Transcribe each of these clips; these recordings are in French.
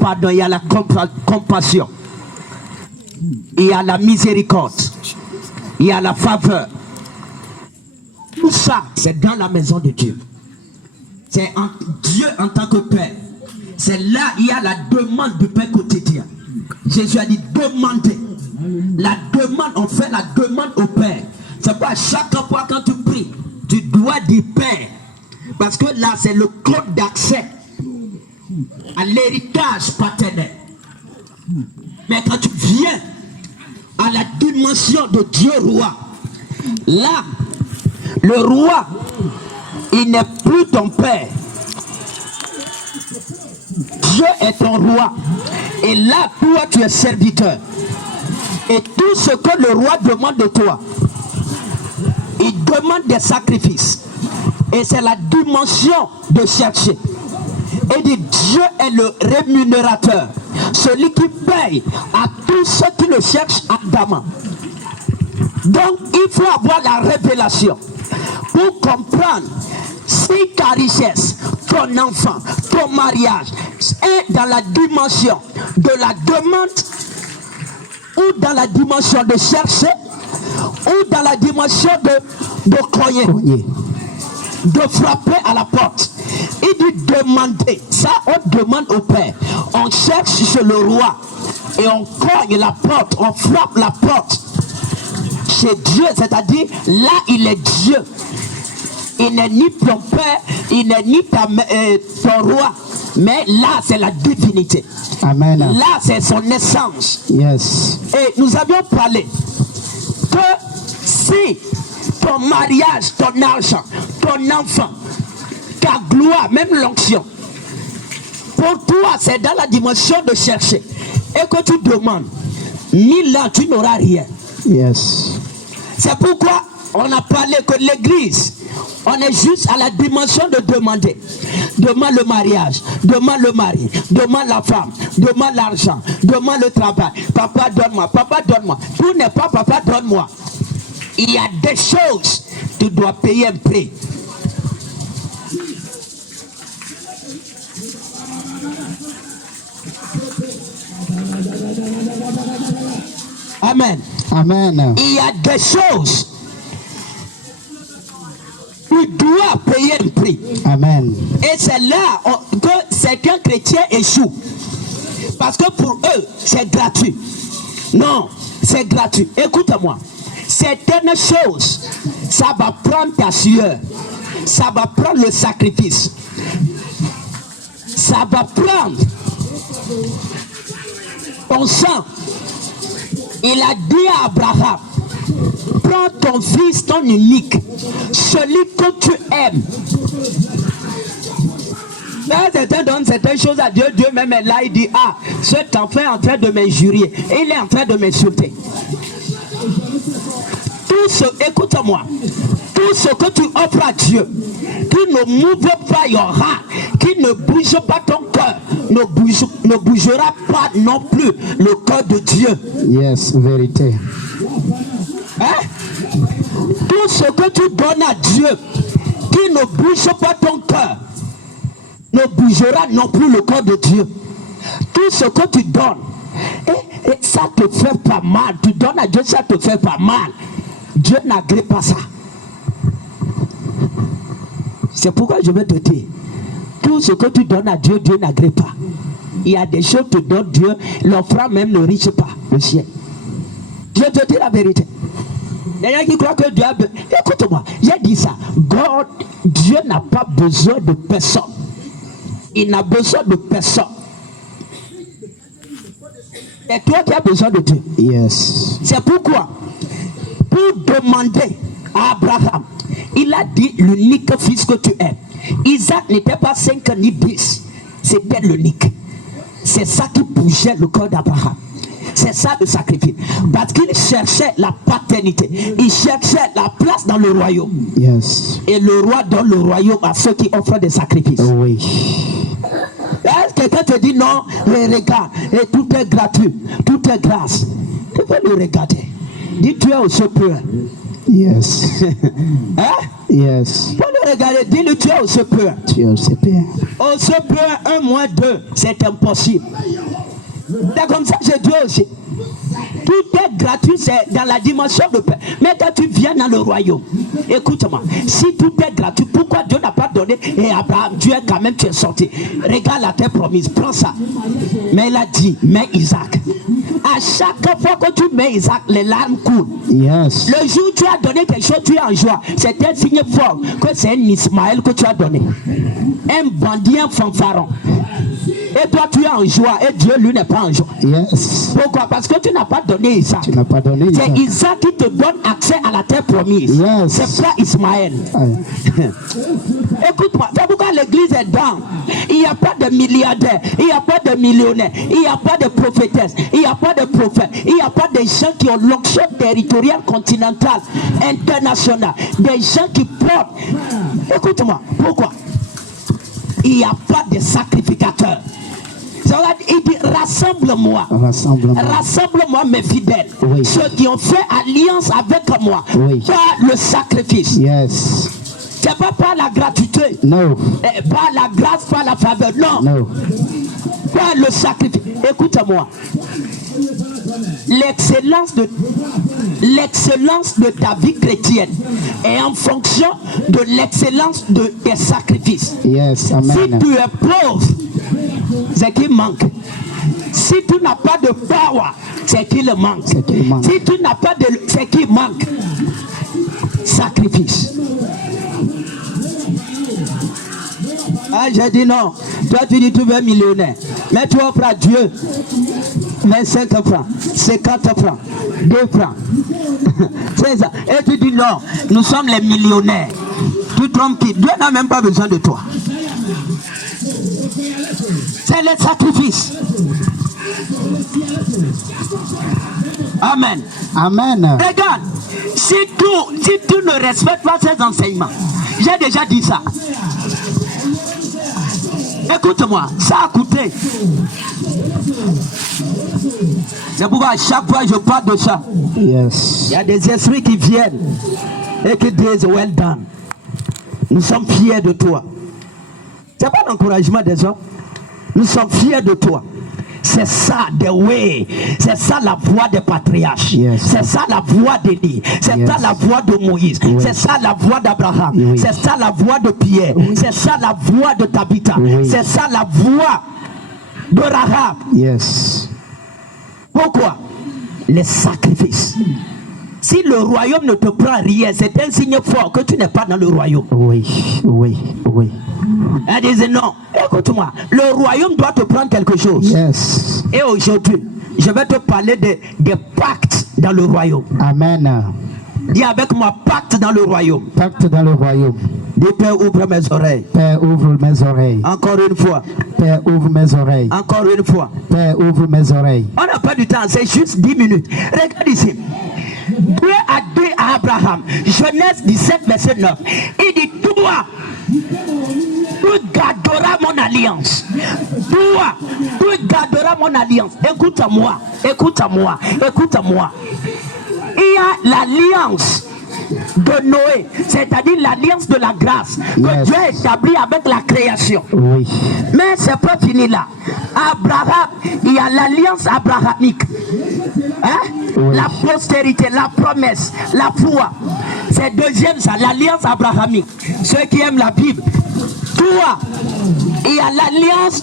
pardon, il y a la compassion, il y a la miséricorde, il y a la faveur. Tout ça, c'est dans la maison de Dieu. C'est Dieu en tant que Père. C'est là il y a la demande du Père quotidien. Jésus a dit demandez. La demande, on fait la demande au Père. C'est pas chaque fois quand tu pries, tu dois dire Père. Parce que là, c'est le code d'accès à l'héritage paternel. Mais quand tu viens à la dimension de Dieu roi, là, le roi, il n'est plus ton père. Dieu est ton roi. Et là, toi, tu es serviteur. Et tout ce que le roi demande de toi, il demande des sacrifices. Et c'est la dimension de chercher. Et dit, Dieu est le rémunérateur. Celui qui paye à tous ceux qui le cherchent ardemment. Donc, il faut avoir la révélation pour comprendre si ta richesse, ton enfant, ton mariage est dans la dimension de la demande ou dans la dimension de chercher ou dans la dimension de cogner, de frapper à la porte. Il dit demander. Ça, on demande au Père. On cherche chez le roi et on cogne la porte, on frappe la porte. Chez Dieu, c'est-à-dire là, il est Dieu. Il n'est ni ton père, il n'est ni ton roi, mais là, c'est la divinité. Amen. Là, c'est son essence. Yes. Et nous avions parlé que si ton mariage, ton argent, ton enfant, ta gloire, même l'onction, pour toi, c'est dans la dimension de chercher. Et que tu demandes, ni là, tu n'auras rien. Yes. C'est pourquoi on a parlé que l'église, on est juste à la dimension de demander. Demande le mariage, demande le mari, demande la femme, demande l'argent, demande le travail. Papa donne-moi, papa donne-moi. Tout n'est pas papa donne-moi. Il y a des choses, tu dois payer un prix. Amen. Amen. Il y a des choses. Tu dois payer un prix. Amen. Et c'est là que certains chrétiens échouent. Parce que pour eux, c'est gratuit. Non, c'est gratuit. Écoute-moi. Certaines choses, ça va prendre ta sueur. Ça va prendre le sacrifice. Ça va prendre ton sang. Il a dit à Abraham, prends ton fils, ton unique, celui que tu aimes. Certains donnent certaines choses à Dieu, Dieu même est là, il dit, ah, cet enfant est en train de m'injurier, il est en train de m'insulter. Écoute-moi, tout ce que tu offres à Dieu, qui ne mouve pas your heart, qui ne bouge pas ton cœur, ne bougera pas non plus le cœur de Dieu. Yes, vérité. Hein? Tout ce que tu donnes à Dieu, qui ne bouge pas ton cœur, ne bougera non plus le cœur de Dieu. Tout ce que tu donnes, et ça te fait pas mal. Tu donnes à Dieu, ça te fait pas mal. Dieu n'agrée pas ça. C'est pourquoi je vais te dire, tout ce que tu donnes à Dieu, Dieu n'agrée pas. Il y a des choses que tu donnes Dieu, l'offrande même ne riche pas le ciel. Je te dis la vérité. Il y a qui croient que Dieu a besoin. Écoute-moi, j'ai dit ça. Dieu n'a pas besoin de personne. Il n'a besoin de personne. C'est toi qui as besoin de Dieu. Yes. C'est pourquoi, pour demander à Abraham, il a dit l'unique fils que tu aimes. Isaac n'était pas 5 ni 10, c'était l'unique. C'est ça qui bougeait le cœur d'Abraham. C'est ça le sacrifice. Parce qu'il cherchait la paternité. Il cherchait la place dans le royaume. Yes. Et le roi donne le royaume à ceux qui offrent des sacrifices. Oui. Quelqu'un te dit non, regarde, et tout est gratuit, tout est grâce. Tu peux le regarder. Dis tu es au secours. Yes. Hein? Yes. Pour le regarder, dis-le, tu es au CPE. Tu es au CPE. Au CPE, 1 moins 2, c'est impossible. C'est comme ça que je dis aussi. Tout est gratuit, c'est dans la dimension de paix. Mais quand tu viens dans le royaume, écoute-moi, si tout est gratuit, pourquoi Dieu n'a pas donné et Abraham, Dieu est quand même, tu es sorti. Regarde la terre promise, prends ça. Mais il a dit, mets Isaac. À chaque fois que tu mets Isaac, les larmes coulent. Yes. Le jour où tu as donné quelque chose, tu es en joie. C'est un signe fort que c'est un Ismaël que tu as donné. Un bandit, un fanfaron. Et toi, tu es en joie. Et Dieu, lui, n'est pas en joie. Yes. Pourquoi? Parce que tu n'as pas donné Isaac. Tu n'as pas donné Isaac. C'est Isaac qui te donne accès à la terre promise. Yes. C'est pas Ismaël. Écoute-moi, c'est pourquoi l'église est dans. Il n'y a pas de milliardaires, il n'y a pas de millionnaires, il n'y a pas de prophétesses, il n'y a pas de prophètes, il n'y a pas de gens qui ont l'onction territoriale, continentale, internationale. Des gens qui portent. Écoute-moi, pourquoi? Il n'y a pas de sacrificateur. Il dit rassemble-moi. Rassemble-moi. Rassemble-moi mes fidèles. Oui. Ceux qui ont fait alliance avec moi. Oui. Par le sacrifice. Yes. C'est pas par la gratuité. No. Par la grâce, par la faveur. Non. No. Par le sacrifice. Écoute-moi. L'excellence de ta vie chrétienne est en fonction de l'excellence de tes sacrifices. Yes. Amen. Si tu es pauvre, c'est qu'il manque. Si tu n'as pas de power, c'est qu'il manque. C'est qu'il manque. Si tu n'as pas de... c'est qu'il manque. Sacrifice. Ah, j'ai dit non. Toi, tu dis tu veux millionnaire. Mais tu offres à Dieu 25 francs, 50 francs, 2 francs. C'est ça. Et tu dis non, nous sommes les millionnaires. Tu trompes qui? Dieu n'a même pas besoin de toi. C'est le sacrifice. Amen. Amen. Regarde, si tu ne respectes pas ces enseignements, j'ai déjà dit ça. Écoute-moi, ça a coûté. C'est pourquoi à chaque fois je parle de ça. Yes. Il y a des esprits qui viennent et qui disent well done. Nous sommes fiers de toi. C'est pas l'encouragement des hommes. Nous sommes fiers de toi. C'est ça, the way. C'est ça la voix des patriarches. Yes. C'est ça la voix d'Élie. C'est Yes. ça la voix de Moïse. Oui. C'est ça la voix d'Abraham. Oui. C'est ça la voix de Pierre. Oui. C'est ça la voix de Tabitha. Oui. C'est ça la voix de Rahab. Yes. Pourquoi? Les sacrifices. Si le royaume ne te prend rien, c'est un signe fort que tu n'es pas dans le royaume. Oui. Oui. Oui. Elle disait non, écoute-moi, le royaume doit te prendre quelque chose. Yes. Et aujourd'hui, je vais te parler des pactes dans le royaume. Amen. Dis avec moi, pacte dans le royaume. Pacte dans le royaume. Dis Père, ouvre mes oreilles. Père, ouvre mes oreilles. Encore une fois. Père, ouvre mes oreilles. Encore une fois. Père, ouvre mes oreilles. On n'a pas du temps, c'est juste 10 minutes. Regarde ici. Dieu a dit à Abraham, Genèse 17, verset 9. Il dit, toi, tu garderas mon alliance. Toi, tu garderas mon alliance. Écoute-moi, écoute-moi, écoute-moi. Il y a l'alliance de Noé, c'est-à-dire l'alliance de la grâce que Yes. Dieu a établie avec la création. Oui. Mais c'est pas fini là. Abraham, il y a l'alliance abrahamique. Hein? Oui. La postérité, la promesse, la foi. C'est deuxième ça, l'alliance abrahamique. Ceux qui aiment la Bible. Toi, il y a l'alliance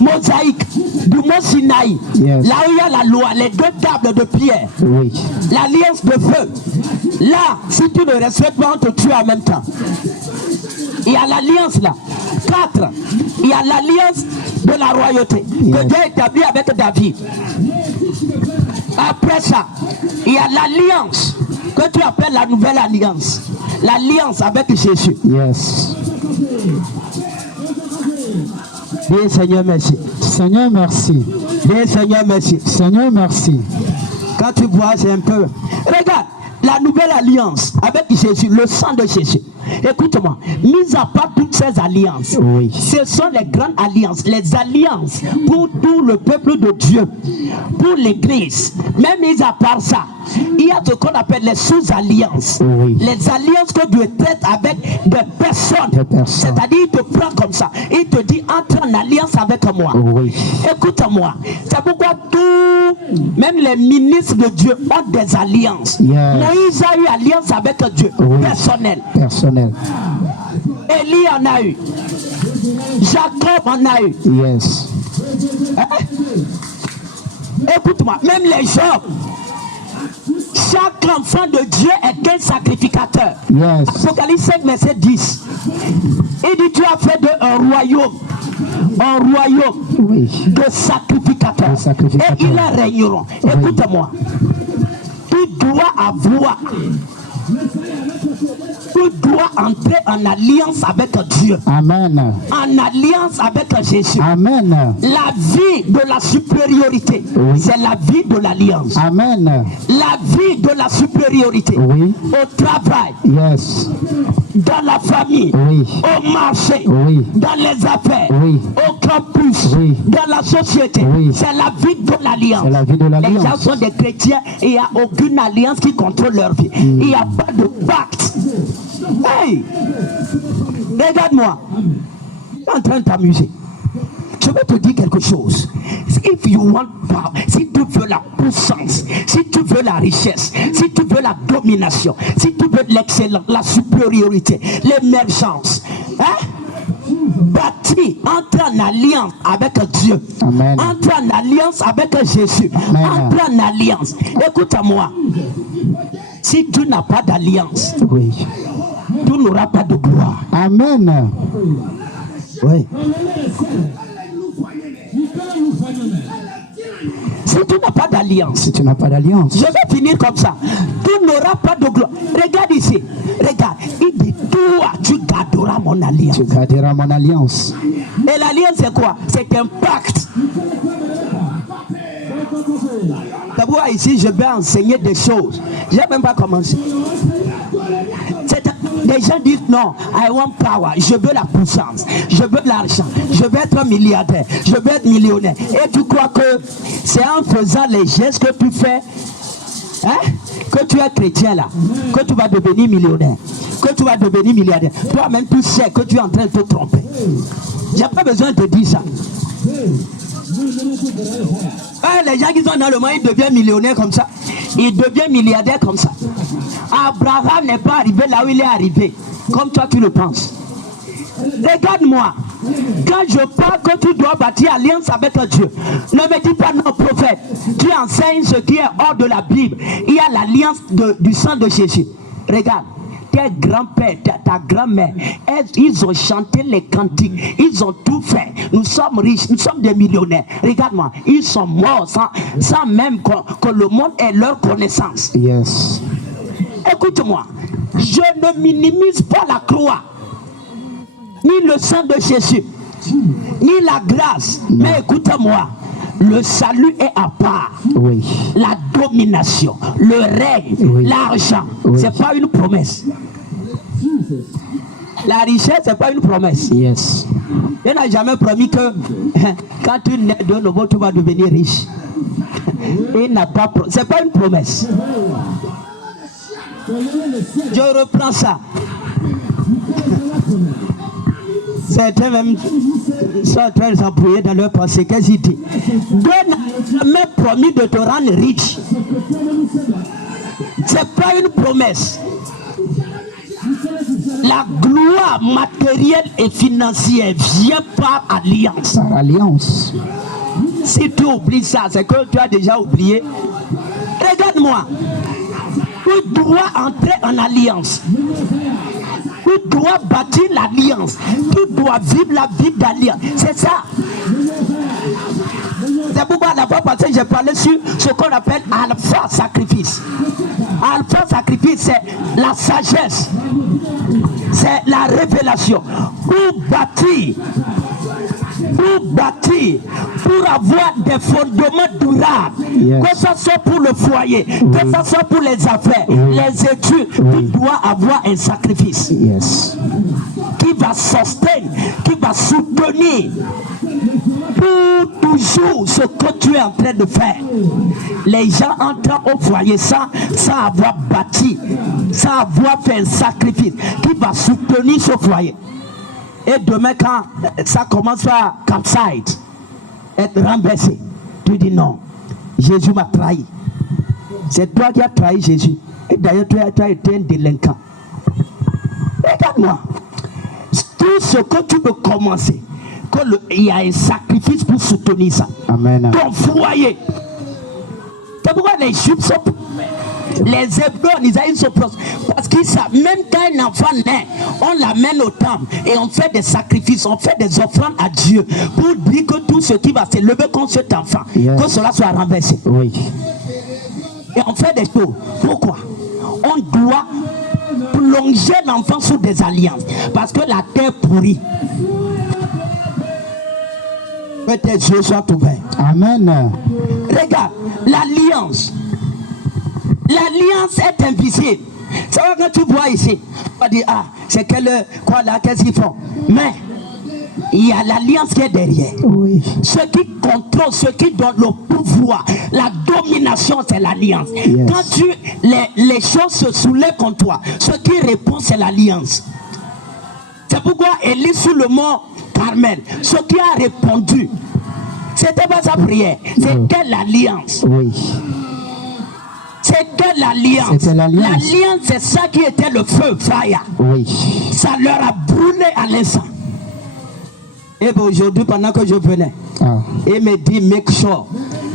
mosaïque du mont Sinaï. Yes. Là où il y a la loi, les deux tables de pierre. Oui. L'alliance de feu. Là, si tu ne respectes pas, on te tue en même temps. Il y a l'alliance là. 4. Il y a l'alliance de la royauté que Yes. Dieu a établie avec David. Après ça, il y a l'alliance que tu appelles la nouvelle alliance. L'alliance avec Jésus. Yes. Dis Seigneur merci. Seigneur, merci. Dis Seigneur merci. Seigneur, merci. Quand tu vois, c'est un peu... Regarde, la nouvelle alliance avec Jésus, le sang de Jésus. Écoute-moi. Mis à part toutes ces alliances, Oui. ce sont les grandes alliances, les alliances pour tout le peuple de Dieu, pour l'église. Même mis à part ça, il y a ce qu'on appelle les sous-alliances. Oui. Les alliances que Dieu traite avec des personnes. Des personnes. C'est-à-dire, il te prend comme ça. Il te dit, entre en alliance avec moi. Oui. Écoute-moi. C'est pourquoi même les ministres de Dieu ont des alliances. Yes. Moïse a eu alliance avec Dieu, Oui. personnel. Personnel. Élie en a eu. Jacob en a eu. Yes. Hein? Écoute-moi, même les gens, chaque enfant de Dieu est un sacrificateur. Yes. Apocalypse 5, verset 10. Il dit, tu as fait de un royaume Oui. de sacrificateurs. De sacrificateurs. Et ils régneront. Oui. Écoute-moi, tu dois avoir, tu dois entrer en alliance avec Dieu, Amen. en alliance avec Jésus. Amen. La vie de la supériorité, Oui. c'est la vie de l'alliance. Amen. La vie de la supériorité, Oui. au travail, Yes. dans la famille, Oui. au marché, Oui. dans les affaires, Oui. au campus, Oui. dans la société. Oui. C'est la vie de l'alliance. C'est la vie de Les l'alliance. gens sont des chrétiens et il n'y a aucune alliance qui contrôle leur vie. Il n'y a pas de pacte. Hey! Regarde-moi. Tu es en train de t'amuser. Je vais te dire quelque chose. If you want power, si tu veux la puissance, si tu veux la richesse, si tu veux la domination, si tu veux l'excellence, la supériorité, l'émergence, hein? Bâti, entre en alliance avec Dieu. Amen. Entre en alliance avec Jésus. Amen. Entre en alliance. Écoute-moi. Si tu n'as pas d'alliance, Oui. tu n'auras pas de gloire. Amen. Oui. Si tu n'as pas d'alliance, Si tu n'as pas d'alliance. je vais finir comme ça. Tu n'auras pas de gloire. Regarde ici. Regarde. Il dit, toi, tu garderas mon alliance. Tu garderas mon alliance. Et l'alliance, c'est quoi? C'est un pacte. D'abord, ici, je vais enseigner des choses. Je n'ai même pas commencé. Les gens disent non, I want power, je veux la puissance, je veux l'argent, je veux être milliardaire, je veux être millionnaire. Et tu crois que c'est en faisant les gestes que tu fais, hein, que tu es chrétien là, que tu vas devenir millionnaire, que tu vas devenir milliardaire. Toi-même tu sais que tu es en train de te tromper. J'ai pas besoin de te dire ça. Les gens qui sont dans le monde, ils deviennent millionnaires comme ça. Ils deviennent milliardaires comme ça. Abraham n'est pas arrivé là où il est arrivé, comme toi tu le penses. Regarde-moi. Quand je parle que tu dois bâtir alliance avec Dieu, ne me dis pas non, prophète. Tu enseignes ce qui est hors de la Bible. Il y a l'alliance du sang de Jésus. Regarde. Tes grands-pères, ta grand-mère, ils ont chanté les cantiques, ils ont tout fait. Nous sommes riches, nous sommes des millionnaires. Regarde-moi, ils sont morts sans même que le monde ait leur connaissance. Yes. Écoute-moi, je ne minimise pas la croix, ni le sang de Jésus, ni la grâce. Mais écoute-moi, le salut est à part. Oui. La domination, le règne, Oui. l'argent, Oui. c'est pas une promesse. La richesse, c'est pas une promesse. Yes. Il n'a jamais promis que quand tu nais de nouveau, tu vas devenir riche. Il n'a pas promis. C'est pas une promesse. Je reprends ça. Certains même sont en train de s'embrouiller dans leur pensée. Qu'est-ce qu'il dit? Dieu n'a jamais promis de te rendre riche. C'est pas une promesse. La gloire matérielle et financière vient par alliance. Par alliance. Si tu oublies ça, c'est que tu as déjà oublié. Regarde-moi. Tu dois entrer en alliance. Tu dois bâtir l'alliance. Tu dois vivre la vie d'alliance. C'est ça. C'est pourquoi la fois passée, j'ai parlé sur ce qu'on appelle alpha sacrifice. Alpha sacrifice, c'est la sagesse. C'est la révélation. Pour bâtir pour bâtir, pour avoir des fondements durables, que ce soit pour le foyer, que ce soit pour les affaires, les études, tu dois avoir un sacrifice qui va soutenir, qui va soutenir pour toujours ce que tu es en train de faire. Les gens entrent au foyer sans avoir bâti, sans avoir fait un sacrifice qui va soutenir ce foyer. Et demain, quand ça commence à capsize, être renversé, tu dis non, Jésus m'a trahi. C'est toi qui as trahi Jésus. Et d'ailleurs, tu as été un délinquant. Regarde-moi. Tout ce que tu peux commencer, il y a un sacrifice pour soutenir ça. Amen. Ton foyer. C'est pourquoi les Juifs sont, les Hébreux en Israël sont proches. Parce qu'ils savent, même quand un enfant naît, on l'amène au temple et on fait des sacrifices, on fait des offrandes à Dieu pour dire que tout ce qui va se lever contre cet enfant, que cela soit renversé. Oui. Et on fait des choses. Pourquoi? On doit plonger l'enfant sous des alliances. Parce que la terre pourrit. Que tes yeux soient ouverts. Amen. Regarde, l'alliance. L'alliance est invisible. C'est vrai que tu vois ici. On va dire, ah, c'est quoi là, qu'est-ce qu'ils font? Mais il y a l'alliance qui est derrière. Oui. Ce qui contrôle, ce qui donne le pouvoir, la domination, c'est l'alliance. Quand les choses se soulèvent contre toi, ce qui répond, c'est l'alliance. C'est pourquoi Élie sur le mont Carmel, ce qui a répondu, c'était pas sa prière, c'était l'alliance. Oui. C'était l'alliance. L'alliance, c'est ça qui était le feu, fire. Oui. Ça leur a brûlé à l'instant. Et aujourd'hui, pendant que je venais, il me dit, make sure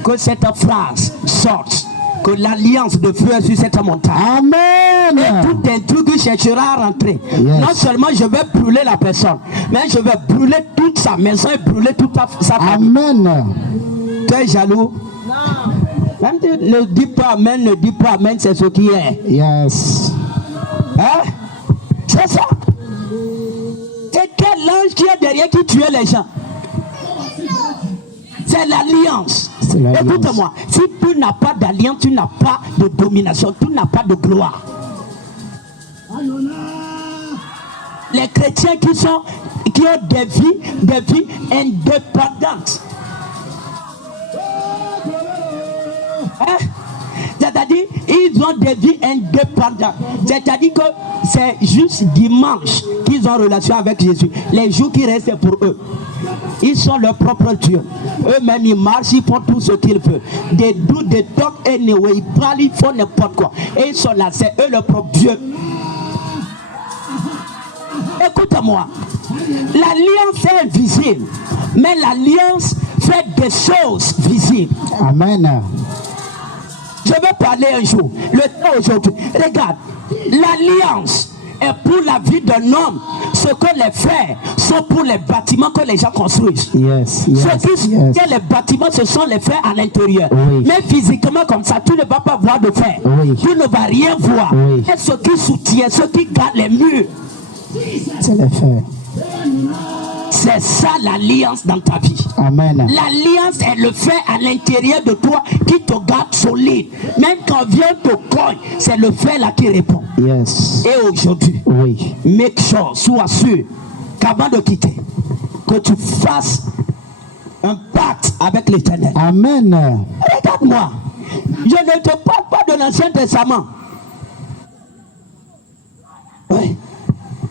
que cette phrase sorte, que l'alliance de feu est sur cette montagne. Amen. Et tout un truc qui cherchera à rentrer. Non seulement je vais brûler la personne, mais je vais brûler toute sa maison et brûler toute sa famille. Amen. Tu es jaloux? Non. Même ne dis pas amen, ne dis pas amen, c'est ce qui est. Yes. Hein? C'est ça. C'est quel ange qui est derrière qui tuait les gens? C'est l'alliance. Écoute-moi, si tu n'as pas d'alliance, tu n'as pas de domination, tu n'as pas de gloire. Les chrétiens qui ont des vies indépendantes. Hein? C'est-à-dire, ils ont des vies indépendantes. C'est-à-dire que c'est juste dimanche qu'ils ont relation avec Jésus. Les jours qui restent, c'est pour eux. Ils sont leur propre Dieu. Eux-mêmes, ils marchent, ils font tout ce qu'ils veulent. They do, they talk anyway. Ils parlent, ils font n'importe quoi. Et ils sont là, c'est eux leur propre Dieu. Écoute-moi. L'alliance est invisible. Mais l'alliance fait des choses visibles. Amen. Je vais parler un jour. Le temps aujourd'hui. Regarde. L'alliance est pour la vie d'un homme. Ce que les frères sont pour les bâtiments que les gens construisent. Les bâtiments, ce sont les frères à l'intérieur. Oui. Mais physiquement comme ça, tu ne vas pas voir de fer. Oui. Tu ne vas rien voir. Oui. Et ce qui soutient, ce qui garde les murs, c'est les frères. C'est ça l'alliance dans ta vie. Amen. L'alliance est le fait à l'intérieur de toi qui te garde solide. Même quand vient te cogne, c'est le fait là qui répond. Yes. Et aujourd'hui, make sure, sois sûr qu'avant de quitter, que tu fasses un pacte avec l'Éternel. Amen. Regarde-moi, je ne te parle pas de l'Ancien Testament. Oui.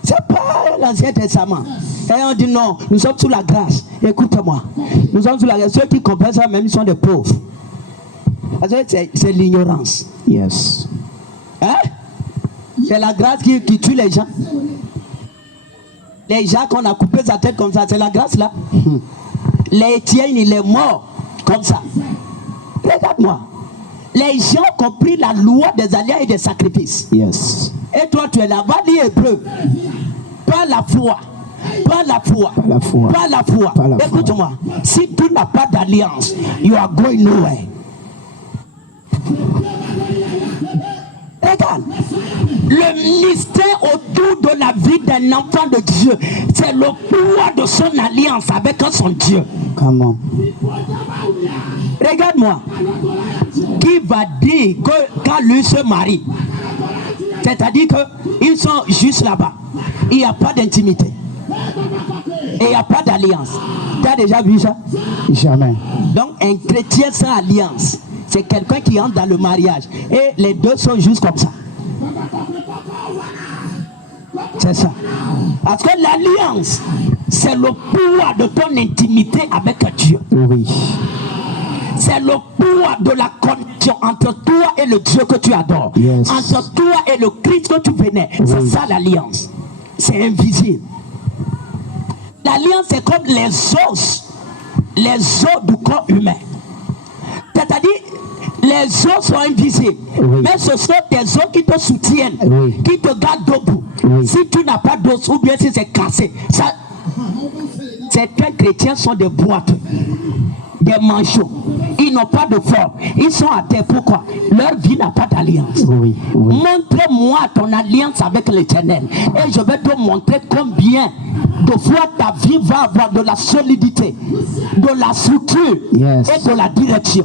C'est pas l'Ancien Testament. Et on dit non, nous sommes sous la grâce. Écoute-moi. Nous sommes sous la grâce. Ceux qui comprennent ça même, ils sont des pauvres. Parce que c'est l'ignorance. Yes. Hein? C'est la grâce qui tue les gens. Les gens qu'on a coupé sa tête comme ça, c'est la grâce là. Les Étienne, il est mort comme ça. Regarde-moi. Les gens ont compris la loi des alliances et des sacrifices. Yes. Et toi, tu es là. Va dire hébreu. Pas la foi. Pas la foi. Pas la foi. Pas la foi. Écoute-moi. Si tu n'as pas d'alliance, you are going nowhere. Regarde. Le mystère autour de la vie d'un enfant de Dieu, c'est le pouvoir de son alliance avec son Dieu. Comment? Regarde-moi. Qui va dire que quand lui se marie, c'est-à-dire qu'ils sont juste là-bas, il n'y a pas d'intimité et il n'y a pas d'alliance. Tu as déjà vu ça? Jamais. Donc un chrétien sans alliance, c'est quelqu'un qui entre dans le mariage et les deux sont juste comme ça. C'est ça. Parce que l'alliance, c'est le pouvoir de ton intimité avec Dieu. Oui. C'est le pouvoir de la connexion entre toi et le Dieu que tu adores. Yes. Entre toi et le Christ que tu venais. Oui. C'est ça l'alliance. C'est invisible. L'alliance, c'est comme les os du corps humain. C'est-à-dire, les os sont invisibles. Oui. Mais ce sont des os qui te soutiennent, Oui. qui te gardent debout. Oui. Si tu n'as pas d'os ou bien si c'est cassé, ça, certains chrétiens sont des boîtes, des manchots. Ils n'ont pas de forme. Ils sont à terre. Pourquoi? Leur vie n'a pas d'alliance. Oui. Oui. Montre-moi ton alliance avec l'Éternel. Et je vais te montrer combien de fois ta vie va avoir de la solidité, de la structure Yes. et de la direction.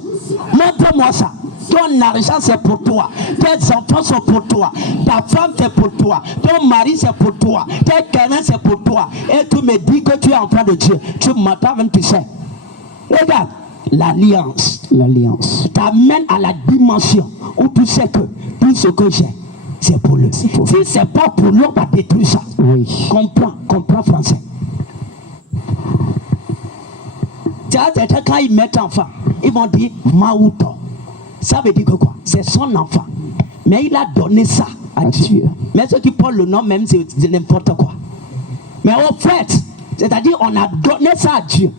Montre-moi ça. Ton argent c'est pour toi, tes enfants sont pour toi, ta femme c'est pour toi, ton mari c'est pour toi, tes terrains c'est pour toi. Et tu me dis que tu es enfant de Dieu. Tu m'entends même, tu sais. Regarde, l'alliance t'amène à la dimension où tu sais que tout ce que j'ai, c'est pour lui. Si c'est pas pour lui, on va détruire ça. Oui. Comprends français. Tu vois, quand ils mettent enfant, ils vont dire Maouto. Ça veut dire que quoi? C'est son enfant. Mais il a donné ça à Dieu. Mais ceux qui prennent le nom même, c'est n'importe quoi. Mais au fait, c'est-à-dire on a donné ça à Dieu.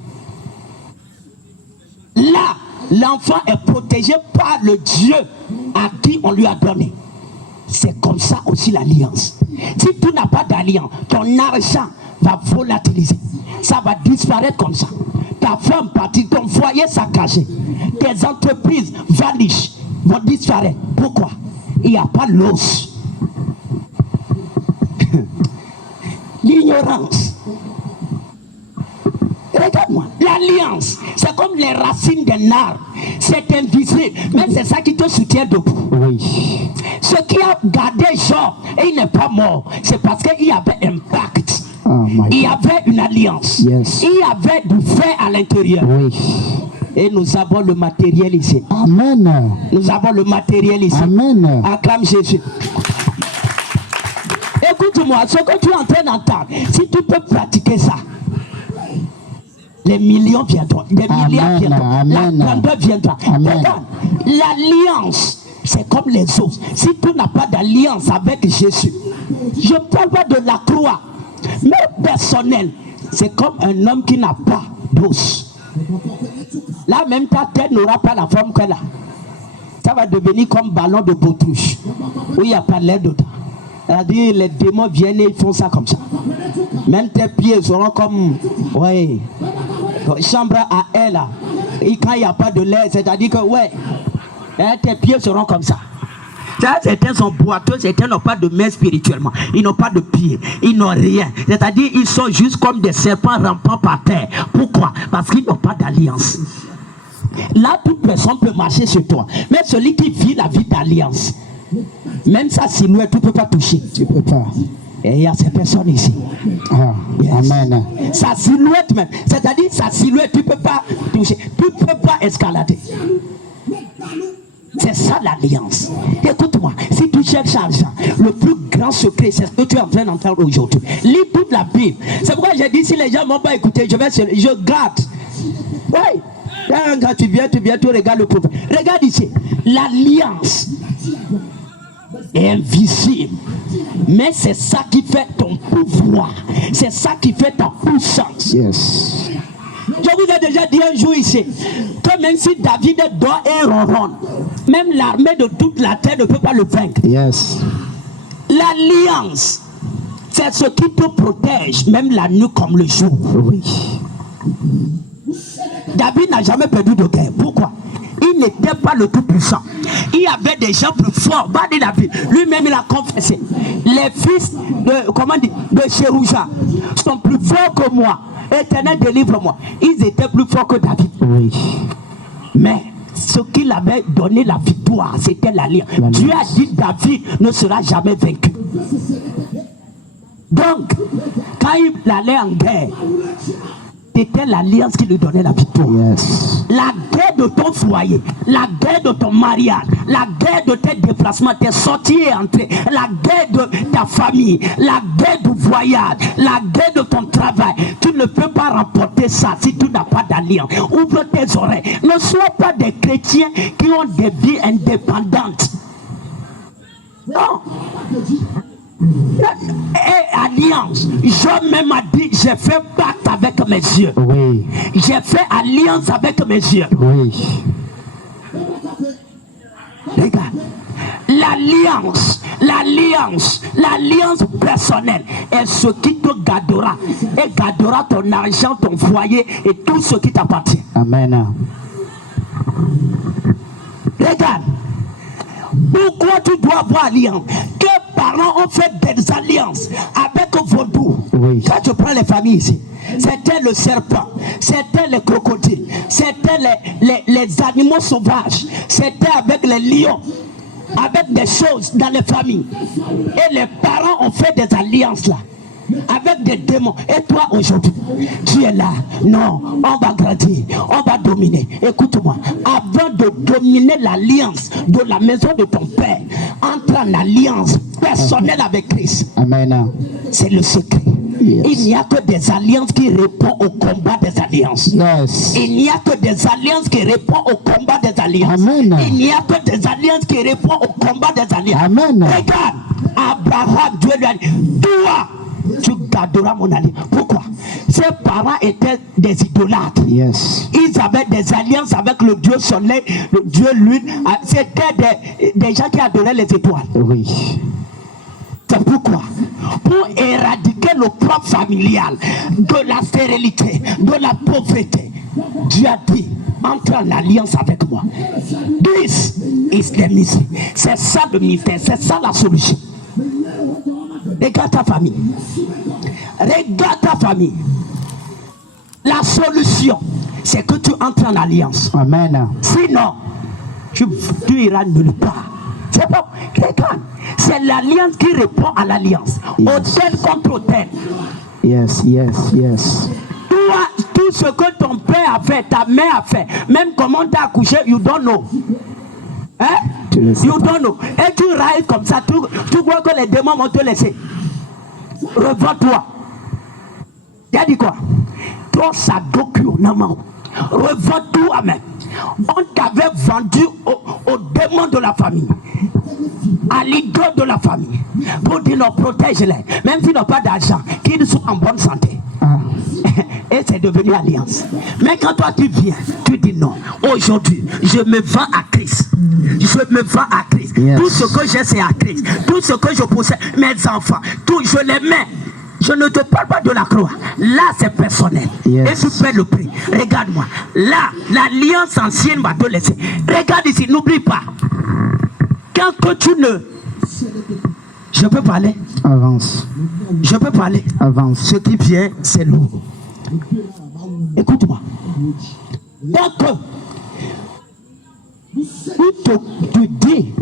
Là, l'enfant est protégé par le Dieu à qui on lui a donné. C'est comme ça aussi l'alliance. Si tu n'as pas d'alliance, ton argent va volatiliser. Ça va disparaître comme ça. Ta femme partit, ton foyer saccagé. Tes entreprises vanissent, vont disparaître. Pourquoi? Il n'y a pas l'os. L'ignorance. Regarde-moi, l'alliance, c'est comme les racines d'un arbre. C'est invisible, mais c'est ça qui te soutient debout. Oui. Ce qui a gardé Job, et il n'est pas mort, c'est parce qu'il y avait un pacte. Oh il y avait une alliance. Yes. Il y avait du fer à l'intérieur. Oui. Et nous avons le matériel ici. Amen. Nous avons le matériel ici. Amen. Acclame Jésus. Écoute-moi, ce que tu es en train d'entendre, si tu peux pratiquer ça, les millions viendront, les milliards viendront, la grandeur viendra. Regarde, l'alliance, c'est comme les os. Si tu n'as pas d'alliance avec Jésus, je ne parle pas de la croix, mais personnel, c'est comme un homme qui n'a pas d'os. Là même ta tête n'aura pas la forme qu'elle a. Ça va devenir comme ballon de baudruche, où il n'y a pas l'air dedans. C'est-à-dire les démons viennent et ils font ça comme ça. Même tes pieds seront comme, ouais, chambre à air là. Et quand il n'y a pas de l'air, c'est-à-dire que ouais, tes pieds seront comme ça. Certains sont boiteux, certains n'ont pas de main spirituellement. Ils n'ont pas de pieds, ils n'ont rien. C'est-à-dire ils sont juste comme des serpents rampant par terre. Pourquoi? Parce qu'ils n'ont pas d'alliance. Là, toute personne peut marcher sur toi. Mais celui qui vit la vie d'alliance, même sa silhouette, tu ne peux pas toucher. Tu peux pas. Et il y a ces personnes ici. Ah, Yes. Amen. Sa silhouette même. C'est-à-dire sa silhouette, tu ne peux pas toucher. Tu ne peux pas escalader. C'est ça l'alliance. Écoute-moi, si tu cherches l'argent, le plus grand secret, c'est ce que tu es en train d'entendre aujourd'hui. Lis toute la Bible. C'est pourquoi j'ai dit, si les gens ne m'ont pas écouté, je garde. Oui. Quand tu viens, tu regardes le prophète. Regarde ici. L'alliance est invisible. Mais c'est ça qui fait ton pouvoir. C'est ça qui fait ta puissance. Yes. Je vous ai déjà dit un jour ici que même si David dort et ronronne, même l'armée de toute la terre ne peut pas le vaincre. Yes. L'alliance, c'est ce qui te protège, même la nuit comme le jour. Oui. David n'a jamais perdu de guerre. Pourquoi? Il il n'était pas le tout-puissant. Il y avait des gens plus forts. Lui-même, il a confessé. Les fils de Chérouja sont plus forts que moi. Éternel, délivre-moi. Ils étaient plus forts que David. Oui. Mais ce qu'il avait donné la victoire, c'était l'alliance. Dieu a dit David ne sera jamais vaincu. Donc, quand il allait en guerre, c'était l'alliance qui lui donnait la victoire. Yes. La guerre de ton foyer, la guerre de ton mariage, la guerre de tes déplacements, tes sorties et entrées, la guerre de ta famille, la guerre du voyage, la guerre de ton travail. Tu ne peux pas remporter ça si tu n'as pas d'alliance. Ouvre tes oreilles. Ne sois pas des chrétiens qui ont des vies indépendantes. Non. Et alliance, Job même a dit, j'ai fait pacte avec mes yeux. Oui. J'ai fait alliance avec mes yeux. Oui. Regarde, l'alliance personnelle est ce qui te gardera et gardera ton argent, ton foyer et tout ce qui t'appartient. Amen. Regarde, pourquoi tu dois avoir alliance? Quels parents ont fait des alliances avec vaudou? Oui. Quand tu prends les familles ici, c'était le serpent, c'était les crocodiles, c'était les animaux sauvages, c'était avec les lions, avec des choses dans les familles. Et les parents ont fait des alliances là, avec des démons. Et toi aujourd'hui, tu es là. Non, on va grandir, on va dominer. Écoute-moi, avant de dominer l'alliance de la maison de ton père, entre en alliance personnelle avec Christ. Amen. C'est le secret. Yes. Il n'y a que des alliances qui répondent au combat des alliances. Yes. Il n'y a que des alliances qui répondent au combat des alliances. Amen. Il n'y a que des alliances qui répondent au combat des alliances. Amen. Regarde, Abraham, Dieu lui a dit, toi, tu garderas mon alliance. Pourquoi? Ses parents étaient des idolâtres. Yes. Ils avaient des alliances avec le Dieu soleil, le Dieu lune. C'était des gens qui adoraient les étoiles. Oui. C'est pourquoi, pour éradiquer le plan familial, de la stérilité, de la pauvreté, Dieu a dit, entre en alliance avec moi. This is the mystery. C'est ça le mystère, c'est ça la solution. Regarde ta famille. Regarde ta famille. La solution, c'est que tu entres en alliance. Amen. Sinon, tu iras nulle part. C'est pas, regarde, c'est l'alliance qui répond à l'alliance. Yes. Autel contre autel. Yes, yes, yes. Toi, tout ce que ton père a fait, ta mère a fait, même comment t'as accouché, you don't know. Hein? You don't know. Et tu railles comme ça, tu crois que les démons vont te laisser. Revends-toi. Tu as dit quoi? Toi, ça document. Revends-toi même. On t'avait vendu aux démons de la famille, à l'idole de la famille, pour dire non, protège-les, même s'ils n'ont pas d'argent, qu'ils soient en bonne santé. Et c'est devenu alliance. Mais quand toi tu viens, tu dis non, aujourd'hui je me vends à Christ. Je me vends à Christ. Yes. Tout ce que j'ai c'est à Christ. Tout ce que je possède, mes enfants, tout je les mets. Je ne te parle pas de la croix. Là, c'est personnel. Yes. Et tu paies le prix. Regarde-moi. Là, l'alliance ancienne va te laisser. Regarde ici, n'oublie pas. Quand que tu ne... Je peux parler. Avance. Je peux parler. Avance. Ce qui vient, c'est lourd. Écoute-moi. Donc, tu dis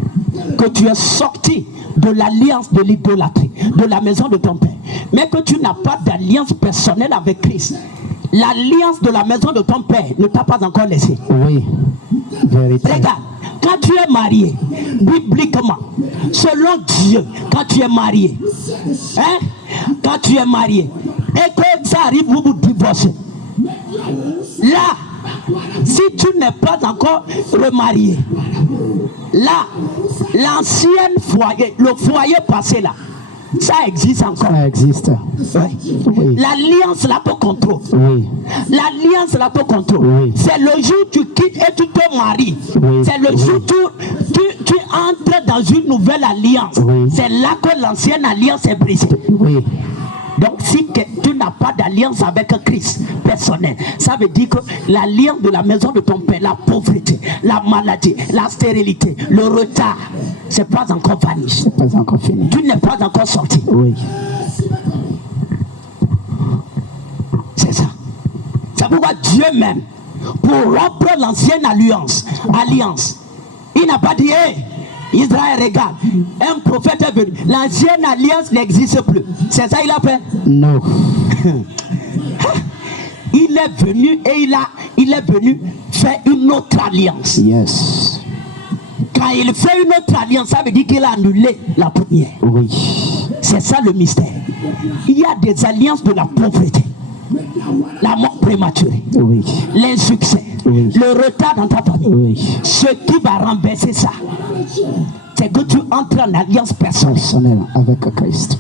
que tu es sorti de l'alliance de l'idolâtrie, de la maison de ton père, mais que tu n'as pas d'alliance personnelle avec Christ. L'alliance de la maison de ton père ne t'a pas encore laissé. Oui. Vérité. Regarde, quand tu es marié, bibliquement, selon Dieu, quand tu es marié, hein, quand tu es marié, et que ça arrive, vous vous divorcez. Là, si tu n'es pas encore remarié, là, l'ancien foyer, le foyer passé là, ça existe encore. Ça existe. Oui. Oui. L'alliance là te contrôle. Oui. L'alliance là te contrôle. Oui. C'est le jour où tu quittes et tu te maries. Oui. C'est le jour où tu entres dans une nouvelle alliance. Oui. C'est là que l'ancienne alliance est brisée. Oui. Donc si tu n'as pas d'alliance avec Christ personnel, ça veut dire que l'alliance de la maison de ton père, la pauvreté, la maladie, la stérilité, le retard, c'est pas encore vanish. C'est pas encore fini. Tu n'es pas encore sorti. Oui. C'est ça. C'est pourquoi Dieu même, pour rompre l'ancienne alliance, il n'a pas dit, hey, Israël, regarde, un prophète est venu. L'ancienne alliance n'existe plus. C'est ça qu'il a fait? Non. Il est venu et il est venu faire une autre alliance. Yes. Quand il fait une autre alliance, ça veut dire qu'il a annulé la première. Oui. C'est ça le mystère. Il y a des alliances de la pauvreté, la mort prématurée, Oui. l'insuccès, Oui. le retard dans ta famille. Oui. Ce qui va renverser ça, c'est que tu entres en alliance personnelle. Personnel avec Christ.